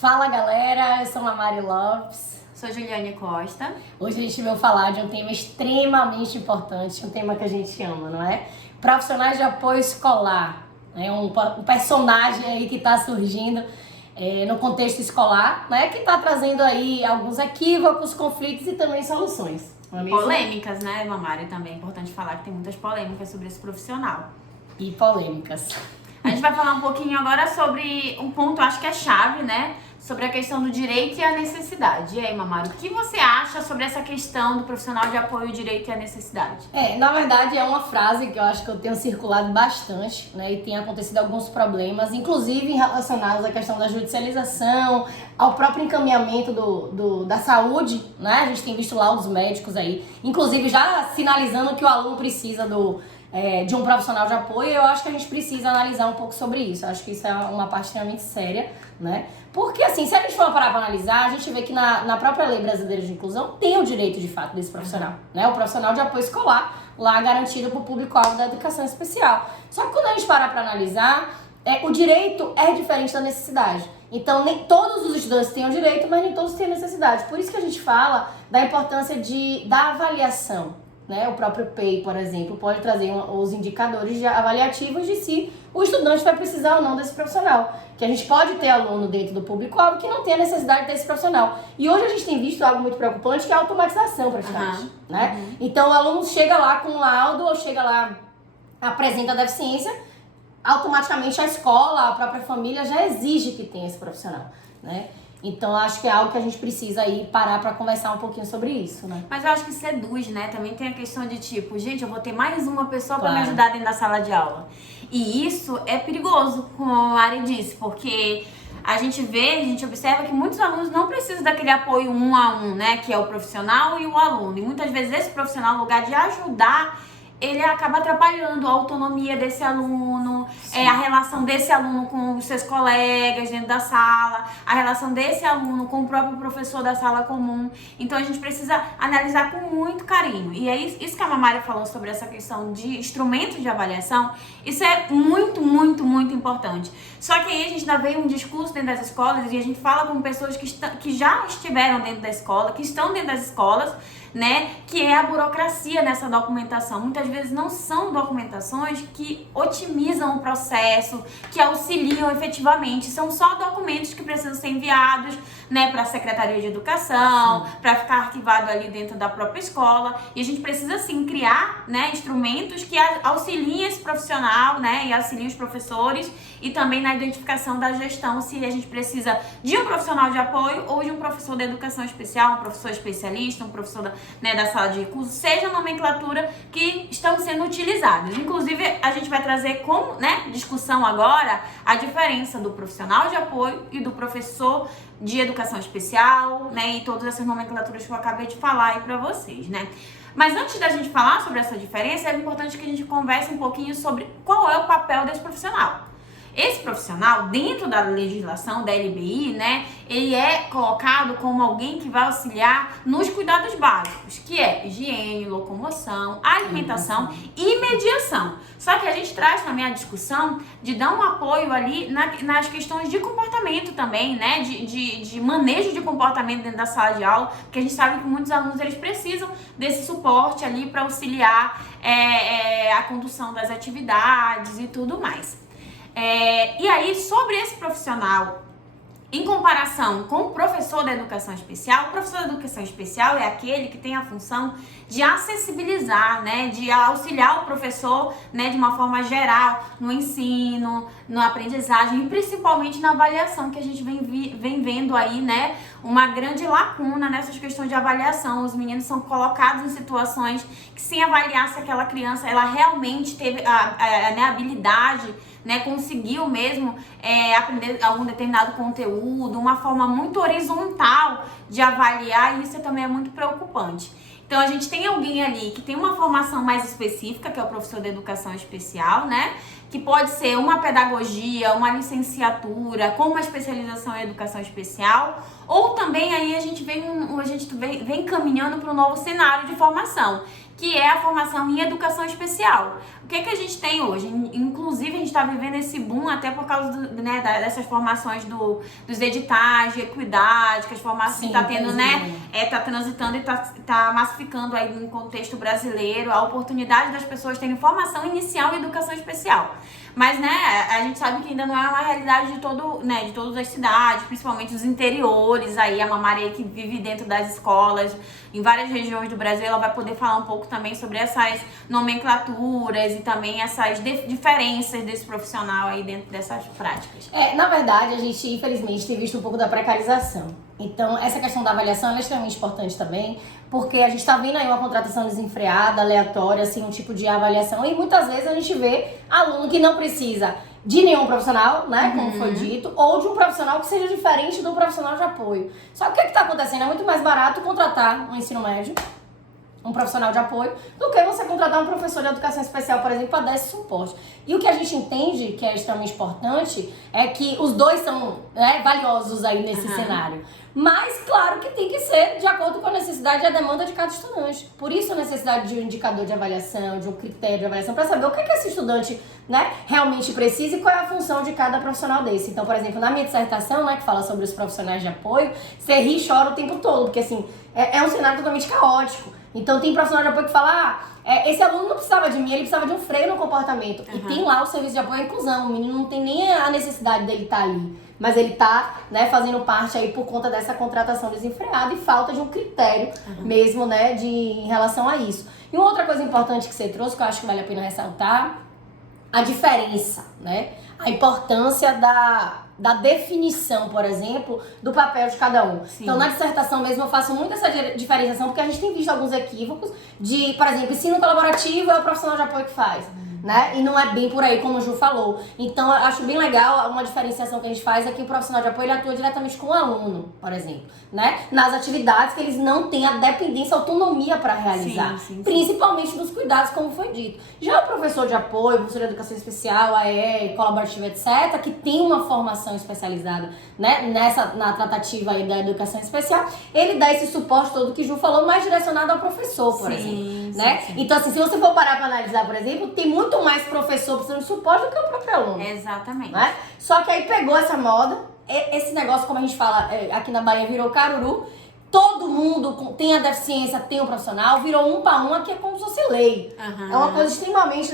Fala galera, eu sou a Mari Lopes. Sou Juliane Costa. Hoje a gente veio falar de um tema extremamente importante, um tema que a gente ama, não é? Profissionais de apoio escolar. É um personagem aí que está surgindo no contexto escolar, né? Que está trazendo aí alguns equívocos, conflitos e também soluções. Não é mesmo? Polêmicas, né, Mari? Também é importante falar que tem muitas polêmicas sobre esse profissional. E polêmicas. A gente vai falar um pouquinho agora sobre um ponto, acho que é chave, né? Sobre a questão do direito e a necessidade. E aí, Mamara, o que você acha sobre essa questão do profissional de apoio, o direito e a necessidade? Na verdade é uma frase que eu acho que eu tenho circulado bastante, né? E tem acontecido alguns problemas, inclusive relacionados à questão da judicialização, ao próprio encaminhamento da saúde, né? A gente tem visto laudos médicos aí, inclusive já sinalizando que o aluno precisa de um profissional de apoio. Eu acho que a gente precisa analisar um pouco sobre isso. Eu acho que isso é uma parte extremamente séria, né? Porque, assim, se a gente for parar para analisar, a gente vê que na própria Lei Brasileira de Inclusão tem o direito, de fato, desse profissional, né? O profissional de apoio escolar, lá garantido para o público-alvo da educação especial. Só que quando a gente parar para analisar, o direito é diferente da necessidade. Então, nem todos os estudantes têm o direito, mas nem todos têm a necessidade. Por isso que a gente fala da importância da avaliação. Né? O próprio PEI, por exemplo, pode trazer os indicadores avaliativos de se o estudante vai precisar ou não desse profissional. Que a gente pode ter aluno dentro do público-alvo que não tem a necessidade desse profissional. E hoje a gente tem visto algo muito preocupante, que é a automatização, praticamente. Né? Então, o aluno chega lá com um laudo, ou chega lá, apresenta a deficiência, automaticamente a escola, a própria família já exige que tenha esse profissional. Né? Então, acho que é algo que a gente precisa aí parar para conversar um pouquinho sobre isso, né? Mas eu acho que seduz, né? Também tem a questão de tipo, gente, eu vou ter mais uma pessoa Claro. para me ajudar dentro da sala de aula. E isso é perigoso, como a Mari disse, porque a gente observa que muitos alunos não precisam daquele apoio 1 a 1, né? Que é o profissional e o aluno. E muitas vezes esse profissional, no lugar de ajudar, ele acaba atrapalhando a autonomia desse aluno, a relação desse aluno com os seus colegas dentro da sala, a relação desse aluno com o próprio professor da sala comum. Então a gente precisa analisar com muito carinho. E é isso que a Mamari falou sobre essa questão de instrumentos de avaliação, isso é muito, muito, muito importante. Só que aí a gente ainda vê um discurso dentro das escolas e a gente fala com pessoas que já estiveram dentro da escola, que estão dentro das escolas, né, que é a burocracia nessa documentação. Muitas vezes não são documentações que otimizam o processo, que auxiliam efetivamente. São só documentos que precisam ser enviados, né, para a Secretaria de Educação, para ficar arquivado ali dentro da própria escola. E a gente precisa, sim, criar, né, instrumentos que auxiliem esse profissional, né, e auxiliem os professores e também na identificação da gestão, se a gente precisa de um profissional de apoio ou de um professor de educação especial, um professor especialista, um professor da sala de recursos, seja a nomenclatura que estão sendo utilizadas. Inclusive, a gente vai trazer como, né, discussão agora a diferença do profissional de apoio e do professor de educação especial, né, e todas essas nomenclaturas que eu acabei de falar aí pra vocês, né. Mas antes da gente falar sobre essa diferença, é importante que a gente converse um pouquinho sobre qual é o papel desse profissional. Esse profissional, dentro da legislação da LBI, né, ele é colocado como alguém que vai auxiliar nos cuidados básicos, que é higiene, locomoção, alimentação e mediação. Só que a gente traz também a discussão de dar um apoio ali nas questões de comportamento também, né, de manejo de comportamento dentro da sala de aula, porque a gente sabe que muitos alunos eles precisam desse suporte ali para auxiliar a condução das atividades e tudo mais. E aí, sobre esse profissional, em comparação com o professor da educação especial, o professor da educação especial é aquele que tem a função de acessibilizar, né, de auxiliar o professor, né, de uma forma geral, no ensino, na aprendizagem e principalmente na avaliação, que a gente vem vendo aí, né, uma grande lacuna nessas questões de avaliação. Os meninos são colocados em situações que, sem avaliar se aquela criança ela realmente teve a habilidade, né, conseguiu mesmo aprender algum determinado conteúdo, uma forma muito horizontal de avaliar, e isso também é muito preocupante. Então a gente tem alguém ali que tem uma formação mais específica, que é o professor de educação especial, né, que pode ser uma pedagogia, uma licenciatura com uma especialização em educação especial, ou também aí a gente vem caminhando para um novo cenário de formação, que é a formação em educação especial. O que a gente tem hoje? Inclusive, a gente está vivendo esse boom até por causa dessas formações dos editais de equidade, que as formações que está tendo, tá transitando e tá massificando aí no contexto brasileiro, a oportunidade das pessoas terem formação inicial em educação especial. Mas, a gente sabe que ainda não é uma realidade de todas as cidades, principalmente os interiores, aí a Mamaré que vive dentro das escolas, em várias regiões do Brasil, ela vai poder falar um pouco também sobre essas nomenclaturas e também essas diferenças desse profissional aí dentro dessas práticas. Na verdade, a gente, infelizmente, tem visto um pouco da precarização. Então, essa questão da avaliação é extremamente importante também, porque a gente está vendo aí uma contratação desenfreada, aleatória, assim, um tipo de avaliação, e muitas vezes a gente vê aluno que não precisa de nenhum profissional, como foi dito, ou de um profissional que seja diferente do profissional de apoio. Só que o que está acontecendo? É muito mais barato contratar um ensino médio, um profissional de apoio, do que você contratar um professor de educação especial, por exemplo, para dar esse suporte. E o que a gente entende que é extremamente importante é que os dois são valiosos aí nesse cenário. Mas, claro que tem que ser de acordo com a necessidade e a demanda de cada estudante. Por isso a necessidade de um indicador de avaliação, de um critério de avaliação, para saber o que esse estudante realmente precisa e qual é a função de cada profissional desse. Então, por exemplo, na minha dissertação, que fala sobre os profissionais de apoio, você ri e chora o tempo todo, porque assim, é um cenário totalmente caótico. Então tem profissional de apoio que fala, esse aluno não precisava de mim, ele precisava de um freio no comportamento. E tem lá o serviço de apoio à inclusão, o menino não tem nem a necessidade dele estar ali. Mas ele tá, fazendo parte aí por conta dessa contratação desenfreada e falta de um critério mesmo, em relação a isso. E uma outra coisa importante que você trouxe, que eu acho que vale a pena ressaltar, a diferença, a importância da definição, por exemplo, do papel de cada um. Sim. Então, na dissertação mesmo, eu faço muito essa diferenciação, porque a gente tem visto alguns equívocos de, por exemplo, ensino colaborativo é o profissional de apoio que faz. E não é bem por aí, como o Ju falou. Então, eu acho bem legal, uma diferenciação que a gente faz é que o profissional de apoio ele atua diretamente com o aluno, por exemplo, nas atividades que eles não têm a dependência, a autonomia para realizar, principalmente nos cuidados, como foi dito. Já o professor de apoio, professor de educação especial, AE, colaborativa, etc., que tem uma formação especializada, na tratativa aí da educação especial, ele dá esse suporte todo que o Ju falou, mais direcionado ao professor, por exemplo. Então, assim, se você for parar para analisar, por exemplo, tem muito mais professor precisando de suporte do que o próprio aluno. Exatamente. Só que aí pegou essa moda, esse negócio, como a gente fala aqui na Bahia, virou caruru. Todo mundo tem a deficiência, tem um profissional, virou um para um, aqui é como se fosse lei. É uma coisa extremamente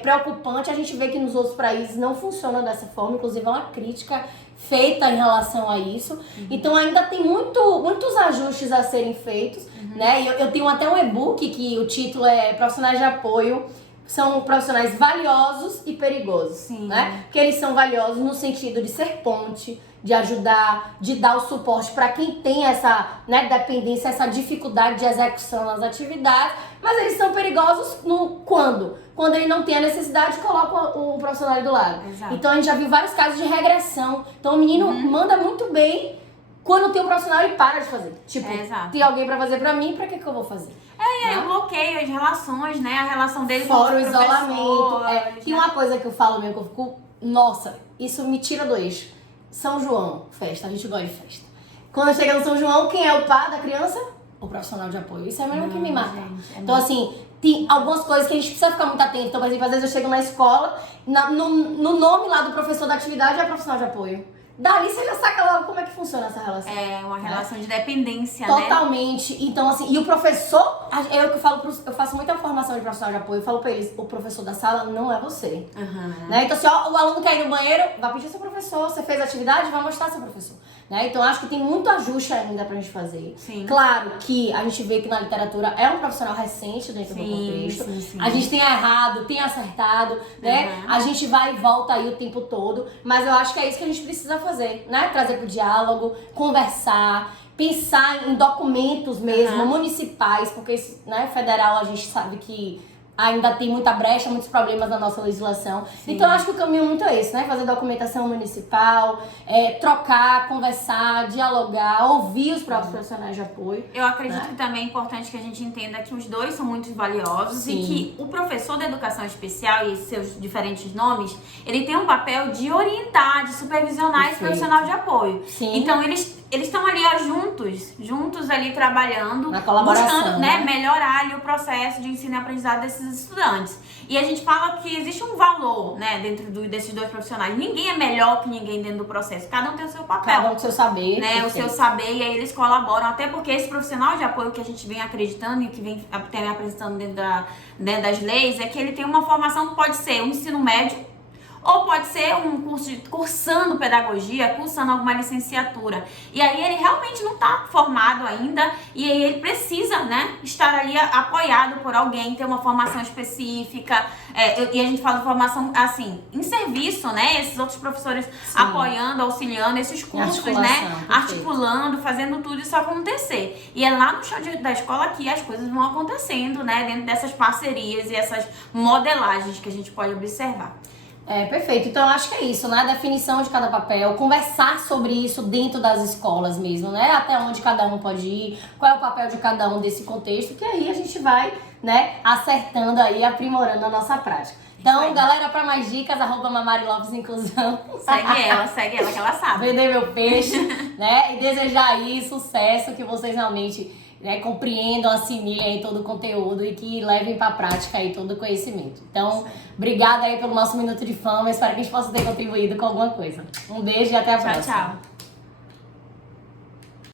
preocupante. A gente vê que nos outros países não funciona dessa forma, inclusive é uma crítica feita em relação a isso. Então ainda tem muitos ajustes a serem feitos. Eu tenho até um e-book que o título é Profissionais de Apoio. São profissionais valiosos e perigosos, Porque eles são valiosos no sentido de ser ponte, de ajudar, de dar o suporte para quem tem essa dependência, essa dificuldade de execução nas atividades, mas eles são perigosos quando? Quando ele não tem a necessidade, coloca o profissional do lado. Exato. Então a gente já viu vários casos de regressão. Então o menino manda muito bem, quando tem um profissional ele para de fazer. Tipo, tem alguém para fazer para mim, para que eu vou fazer? E aí o bloqueio, as relações, a relação dele fora com o isolamento. Tem uma coisa que eu falo mesmo, que eu fico, nossa, isso me tira do eixo. São João, festa, a gente gosta de festa. Quando chega no São João, quem é o pai da criança? O profissional de apoio. Isso é mesmo que me mata. Então, assim, tem algumas coisas que a gente precisa ficar muito atento. Então, por exemplo, às vezes eu chego na escola, no nome lá do professor da atividade é profissional de apoio. Dali você já saca logo como é que funciona essa relação. É uma relação de dependência, Totalmente. Então, assim, e o professor, eu faço muita formação de profissional de apoio, eu falo pra eles, o professor da sala não é você. Então, se o aluno quer ir no banheiro, vai pedir seu professor, você fez atividade, vai mostrar seu professor. Então, acho que tem muito ajuste ainda pra gente fazer. Sim. Claro que a gente vê que na literatura é um profissional recente dentro do contexto. Sim. A gente tem errado, tem acertado, A gente vai e volta aí o tempo todo, mas eu acho que é isso que a gente precisa fazer, Trazer pro diálogo, conversar, pensar em documentos mesmo, municipais, porque federal a gente sabe que ainda tem muita brecha, muitos problemas na nossa legislação. Sim. Então, eu acho que o caminho muito é esse, né? Fazer documentação municipal, trocar, conversar, dialogar, ouvir os próprios profissionais de apoio. Eu acredito que também é importante que a gente entenda que os dois são muito valiosos. Sim. E que o professor da educação especial e seus diferentes nomes, ele tem um papel de orientar, de supervisionar esse profissional de apoio. Sim. Então, eles estão ali juntos ali trabalhando, na colaboração, buscando, né, melhorar ali o processo de ensino e aprendizado desses estudantes. E a gente fala que existe um valor, né, dentro desses dois profissionais. Ninguém é melhor que ninguém dentro do processo. Cada um tem o seu papel. Cada um com o seu saber. Né, o seu saber, e aí eles colaboram. Até porque esse profissional de apoio que a gente vem acreditando e que vem apresentando dentro das leis é que ele tem uma formação que pode ser um ensino médio, ou pode ser um curso cursando pedagogia, cursando alguma licenciatura. E aí ele realmente não está formado ainda e aí ele precisa, né, estar ali apoiado por alguém, ter uma formação específica. E a gente fala de formação, assim, em serviço, né? Esses outros professores Sim. apoiando, auxiliando esses cursos, né? Articulando, fazendo tudo isso acontecer. E é lá no chão da escola que as coisas vão acontecendo, né? Dentro dessas parcerias e essas modelagens que a gente pode observar. Perfeito. Então, eu acho que é isso, né? A definição de cada papel, conversar sobre isso dentro das escolas mesmo, né? Até onde cada um pode ir, qual é o papel de cada um desse contexto, que aí a gente vai, né, acertando aí, aprimorando a nossa prática. Então, galera, para mais dicas, @Mamari Lopes Inclusão. Segue ela que ela sabe. Vender meu peixe, né? E desejar aí sucesso, que vocês realmente, né, compreendam, assimilem todo o conteúdo e que levem para a prática aí todo o conhecimento. Então, obrigada aí pelo nosso Minuto de Fama. Espero que a gente possa ter contribuído com alguma coisa. Um beijo e até a próxima. Tchau.